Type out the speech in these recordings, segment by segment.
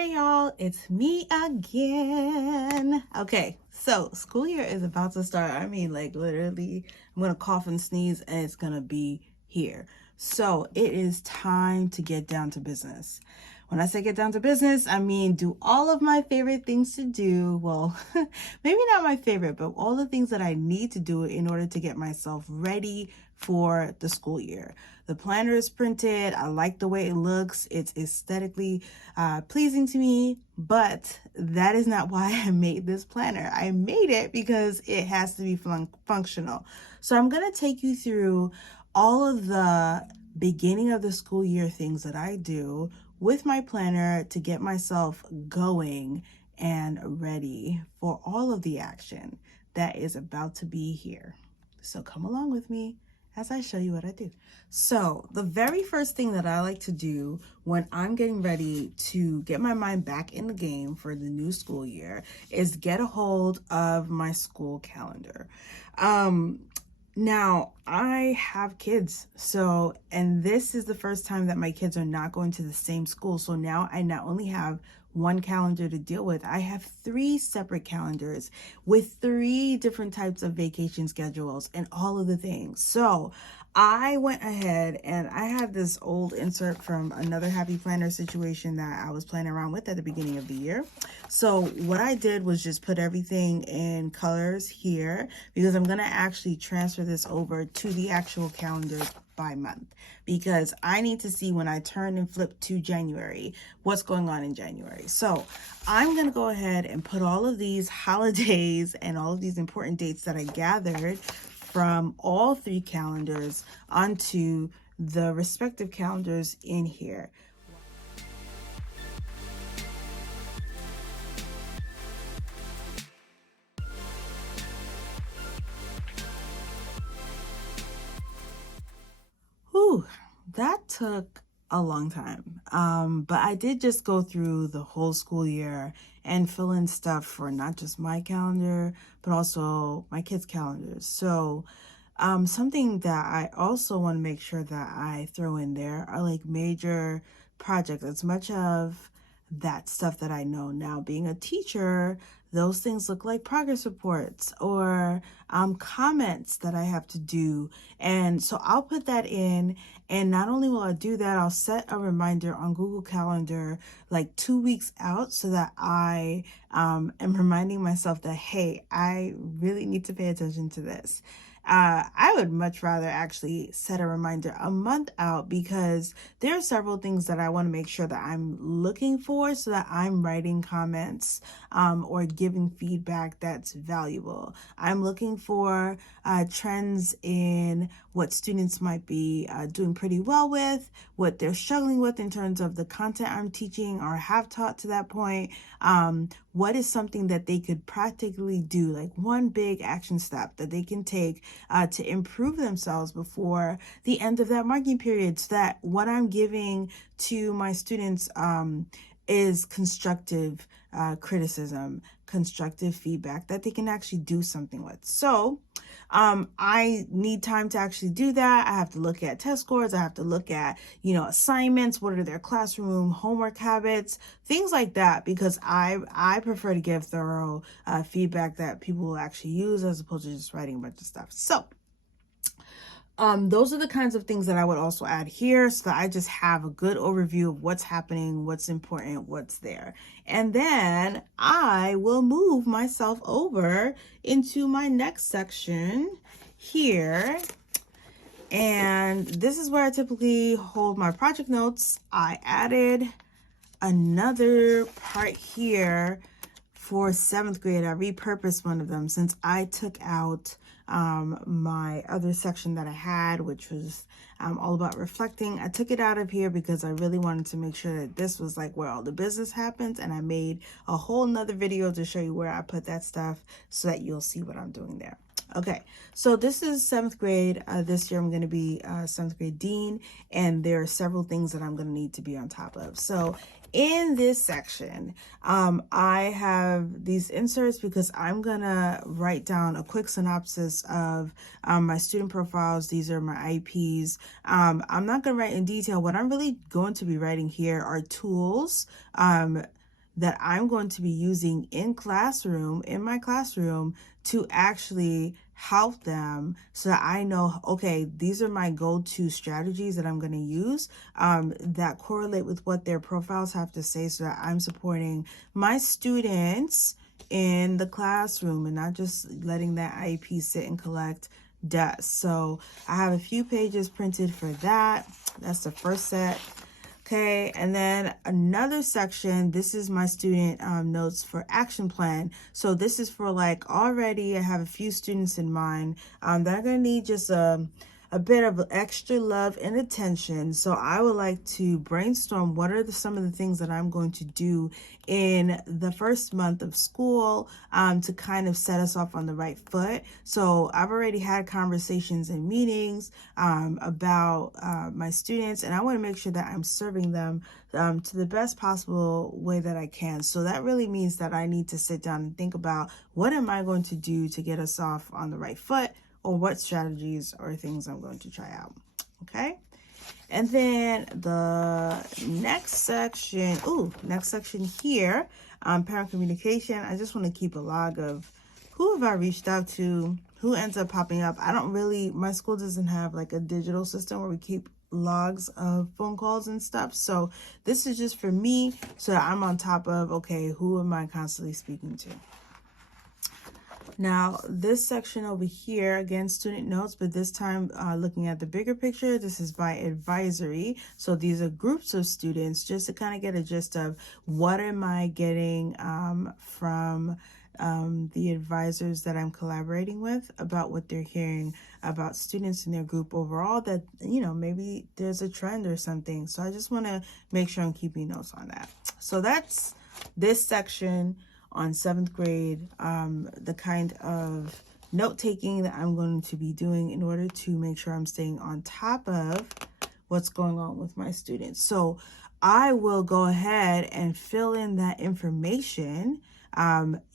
Hey y'all, it's me again. Okay, so school year is about to start. I mean, like literally, I'm gonna cough and sneeze and it's gonna be here. So it is time to get down to business. When I say get down to business, I mean do all of my favorite things to do. Well, maybe not my favorite, but all the things that I need to do in order to get myself ready for the school year. The planner is printed. I like the way it looks. It's aesthetically pleasing to me, but that is not why I made this planner. I made it because it has to be functional. So I'm going to take you through all of the beginning of the school year things that I do with my planner to get myself going and ready for all of the action that is about to be here. So come along with me as I show you what I do. So the very first thing that I like to do when I'm getting ready to get my mind back in the game for the new school year is get a hold of my school calendar. Now I have kids, and this is the first time that my kids are not going to the same school. So now I not only have one calendar to deal with, I have 3 separate calendars with 3 different types of vacation schedules and all of the things. So I went ahead and I had this old insert from another Happy Planner situation that I was playing around with at the beginning of the year. So what I did was just put everything in colors here because I'm going to actually transfer this over to the actual calendars by month, because I need to see when I turn and flip to January what's going on in January. So I'm going to go ahead and put all of these holidays and all of these important dates that I gathered from all 3 calendars onto the respective calendars in here. Whew, that took a long time. But I did just go through the whole school year and fill in stuff for not just my calendar, but also my kids' calendars. So something that I also want to make sure that I throw in there are like major projects, as much of that stuff that I know now. Being a teacher, those things look like progress reports or comments that I have to do. And so I'll put that in. And not only will I do that, I'll set a reminder on Google Calendar like 2 weeks out so that I am reminding myself that, hey, I really need to pay attention to this. I would much rather actually set a reminder a month out, because there are several things that I want to make sure that I'm looking for so that I'm writing comments or giving feedback that's valuable. I'm looking for trends in what students might be doing pretty well with, what they're struggling with in terms of the content I'm teaching or have taught to that point. What is something that they could practically do, like one big action step that they can take to improve themselves before the end of that marking period, so that what I'm giving to my students is constructive criticism, constructive feedback that they can actually do something with. So I need time to actually do that. I have to look at test scores. I have to look at, assignments. What are their classroom homework habits, things like that, because I prefer to give thorough feedback that people will actually use, as opposed to just writing a bunch of stuff. So those are the kinds of things that I would also add here, so that I just have a good overview of what's happening, what's important, what's there. And then I will move myself over into my next section here. And this is where I typically hold my project notes. I added another part here for 7th grade. I repurposed one of them since I took out my other section that I had, which was all about reflecting. I took it out of here because I really wanted to make sure that this was like where all the business happens, and I made a whole nother video to show you where I put that stuff so that you'll see what I'm doing there. Okay, so this is 7th grade. This year I'm going to be 7th grade dean, and there are several things that I'm going to need to be on top of. So in this section, I have these inserts because I'm gonna write down a quick synopsis of my student profiles. These are my IEPs. I'm not gonna write in detail. What I'm really going to be writing here are tools, that I'm going to be using in my classroom, to actually help them, so that I know, okay, these are my go-to strategies that I'm going to use that correlate with what their profiles have to say, so that I'm supporting my students in the classroom and not just letting that IEP sit and collect dust. So I have a few pages printed for that. That's the first set. Okay, and then another section, this is my student notes for action plan. So this is for, like, already I have a few students in mind that are going to need just a bit of extra love and attention. So I would like to brainstorm what are some of the things that I'm going to do in the first month of school to kind of set us off on the right foot. So I've already had conversations and meetings about my students, and I want to make sure that I'm serving them to the best possible way that I can. So that really means that I need to sit down and think about, what am I going to do to get us off on the right foot, or what strategies or things I'm going to try out. Okay. And then the next section here, parent communication. I just want to keep a log of who have I reached out to, who ends up popping up. My school doesn't have like a digital system where we keep logs of phone calls and stuff. So this is just for me, so that I'm on top of, okay, who am I constantly speaking to? Now, this section over here, again, student notes, but this time looking at the bigger picture, this is by advisory. So these are groups of students, just to kind of get a gist of what am I getting from the advisors that I'm collaborating with, about what they're hearing about students in their group overall, that, maybe there's a trend or something. So I just want to make sure I'm keeping notes on that. So that's this section on 7th grade, the kind of note-taking that I'm going to be doing in order to make sure I'm staying on top of what's going on with my students. So I will go ahead and fill in that information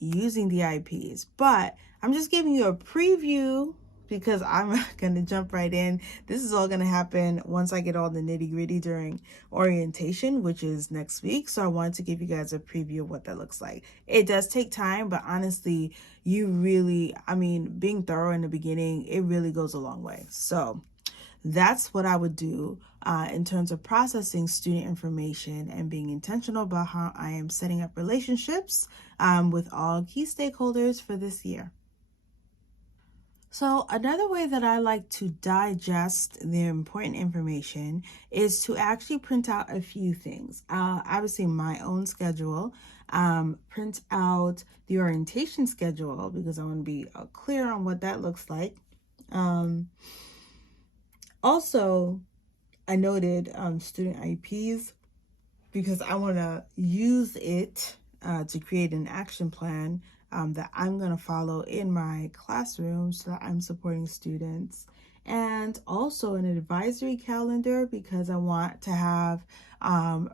using the IEPs, but I'm just giving you a preview because I'm going to jump right in. This is all going to happen once I get all the nitty gritty during orientation, which is next week. So I wanted to give you guys a preview of what that looks like. It does take time, but honestly, being thorough in the beginning, it really goes a long way. So that's what I would do in terms of processing student information and being intentional about how I am setting up relationships with all key stakeholders for this year. So another way that I like to digest the important information is to actually print out a few things. Obviously, my own schedule, print out the orientation schedule because I want to be clear on what that looks like. Also, I noted student IEPs because I want to use it to create an action plan that I'm going to follow in my classroom, so that I'm supporting students. And also an advisory calendar, because I want to have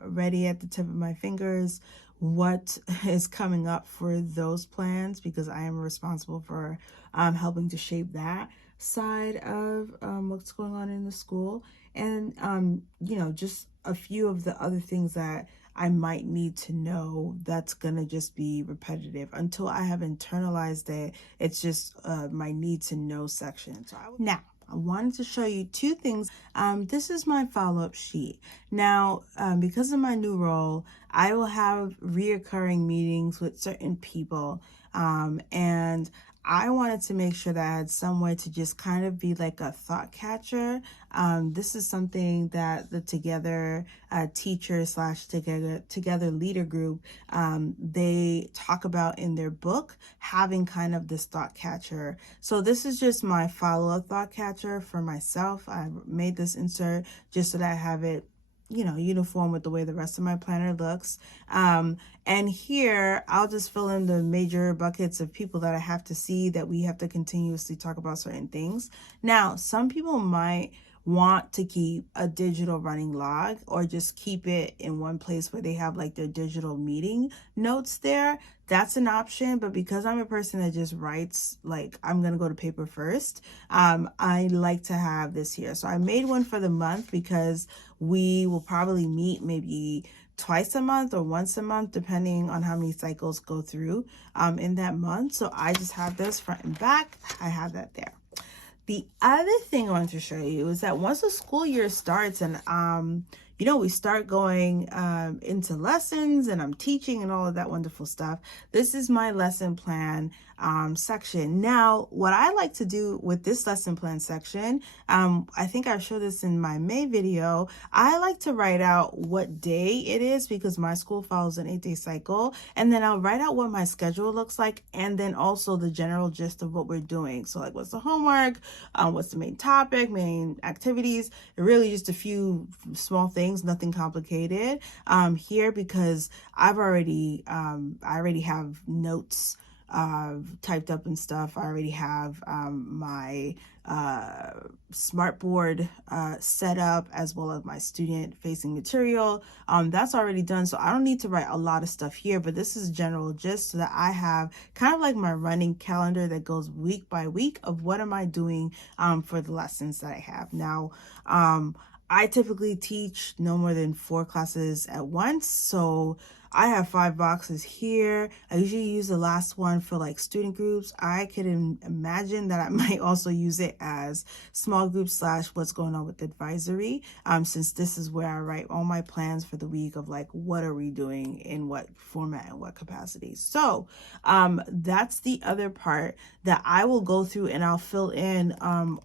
ready at the tip of my fingers what is coming up for those plans, because I am responsible for helping to shape that side of what's going on in the school. And just a few of the other things that I might need to know, that's gonna just be repetitive until I have internalized it. It's just my need to know section. Now, I wanted to show you two things. This is my follow-up sheet. Now, because of my new role, I will have reoccurring meetings with certain people, and I wanted to make sure that I had some way to just kind of be like a thought catcher. This is something that the Together teacher / Together leader group, they talk about in their book, having kind of this thought catcher. So this is just my follow-up thought catcher for myself. I made this insert just so that I have it uniform with the way the rest of my planner looks. And here, I'll just fill in the major buckets of people that I have to see, that we have to continuously talk about certain things. Now, some people might want to keep a digital running log, or just keep it in one place where they have like their digital meeting notes there. That's an option, but because I'm a person that just writes, like, I'm gonna go to paper first, I like to have this here. So I made one for the month because we will probably meet maybe twice a month or once a month, depending on how many cycles go through in that month. So I just have this front and back. I have that there. The other thing I wanted to show you is that once the school year starts and we start going into lessons and I'm teaching and all of that wonderful stuff, this is my lesson plan section. Now, what I like to do with this lesson plan section, I think I showed this in my May video, I like to write out what day it is because my school follows an 8-day cycle, and then I'll write out what my schedule looks like, and then also the general gist of what we're doing. So like, what's the homework, what's the main topic, main activities, really just a few small things, nothing complicated here, because I already have notes typed up and stuff. I already have my smartboard set up, as well as my student facing material. That's already done, so I don't need to write a lot of stuff here, but this is general just so that I have kind of like my running calendar that goes week by week of what am I doing for the lessons that I have. Now, I typically teach no more than 4 classes at once, so I have 5 boxes here. I usually use the last one for like student groups. I can imagine that I might also use it as small groups / what's going on with advisory, since this is where I write all my plans for the week of like, what are we doing in what format and what capacity. So that's the other part that I will go through, and I'll fill in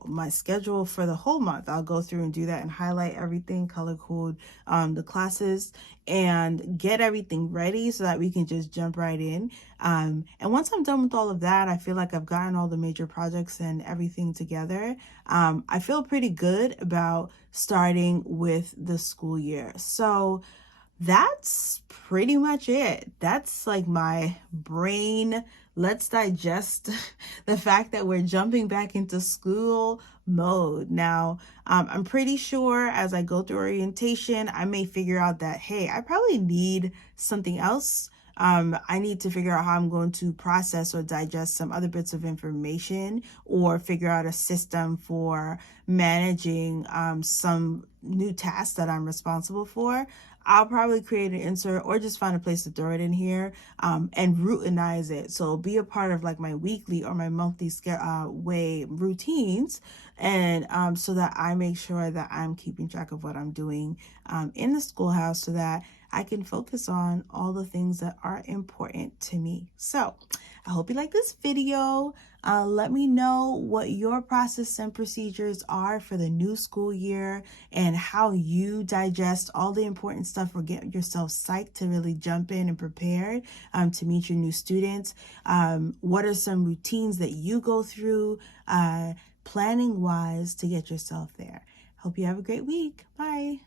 my schedule for the whole month. I'll go through and do that and highlight everything, color code the classes, and get everything ready so that we can just jump right in. And once I'm done with all of that, I feel like I've gotten all the major projects and everything together. I feel pretty good about starting with the school year. So that's pretty much it. That's like my brain. Let's digest the fact that we're jumping back into school mode. Now, I'm pretty sure as I go through orientation, I may figure out that, hey, I probably need something else. I need to figure out how I'm going to process or digest some other bits of information, or figure out a system for managing some new tasks that I'm responsible for. I'll probably create an insert or just find a place to throw it in here and routinize it. So be a part of like my weekly or my monthly way routines, and so that I make sure that I'm keeping track of what I'm doing in the schoolhouse, so that I can focus on all the things that are important to me. So I hope you like this video. Let me know what your process and procedures are for the new school year, and how you digest all the important stuff, or get yourself psyched to really jump in and prepared to meet your new students. What are some routines that you go through planning wise to get yourself there? Hope you have a great week. Bye.